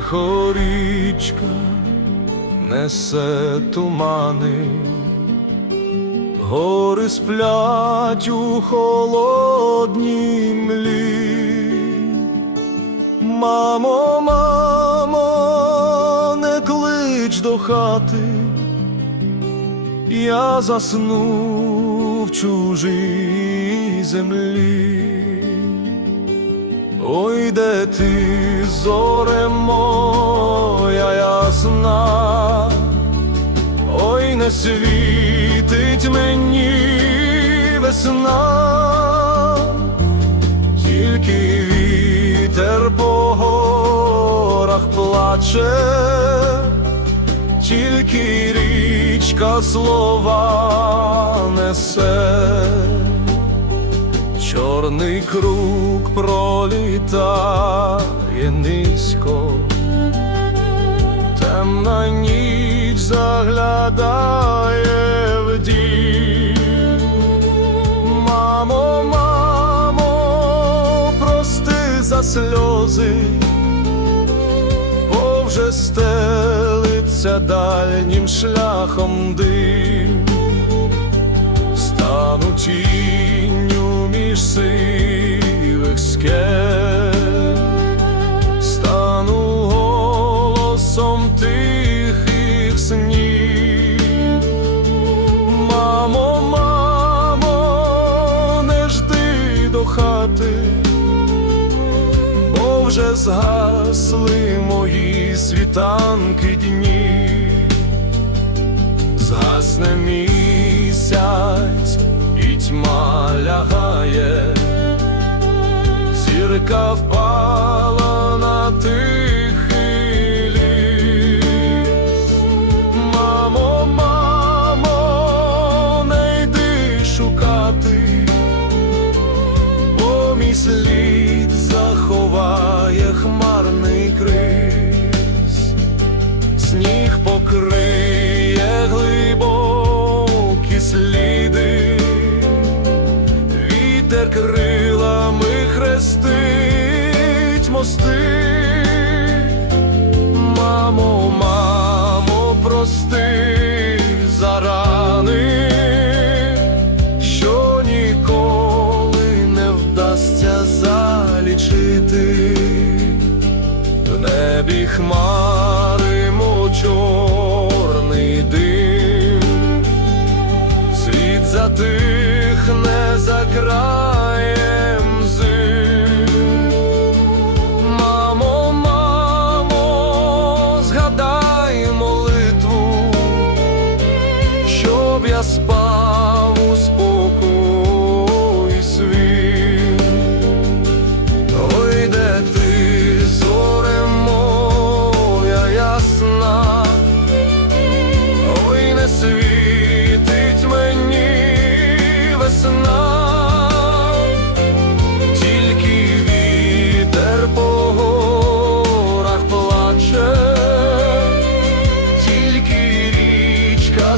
Тихо несе тумани, гори сплять у холодній млі. Мамо, мамо, не клич до хати, я засну в чужій землі. Ой, де ти, зоре моя ясна, ой, не світить мені весна, тільки вітер по горах плаче, тільки річка слова несе. Чорний круг пролітає низько, темна ніч заглядає в дім. Мамо, мамо, прости за сльози, бо вже стелиться дальнім шляхом дим стану тінню між сивих скель, стану голосом тихих снів. Мамо, мамо, не жди до хати, бо вже згасли мої світанки дні згасне місяць тьма лягає, зірка впала вітер крилами хрестить мости. Мамо, мамо, прости за рани, що ніколи не вдасться залічити. В небі хмари чорний дим, світ затихне за край.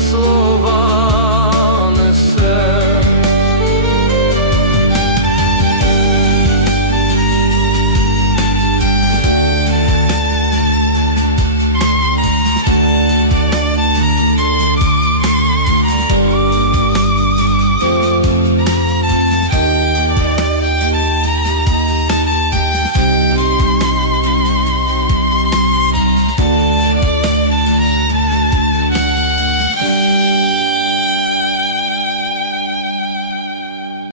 слова.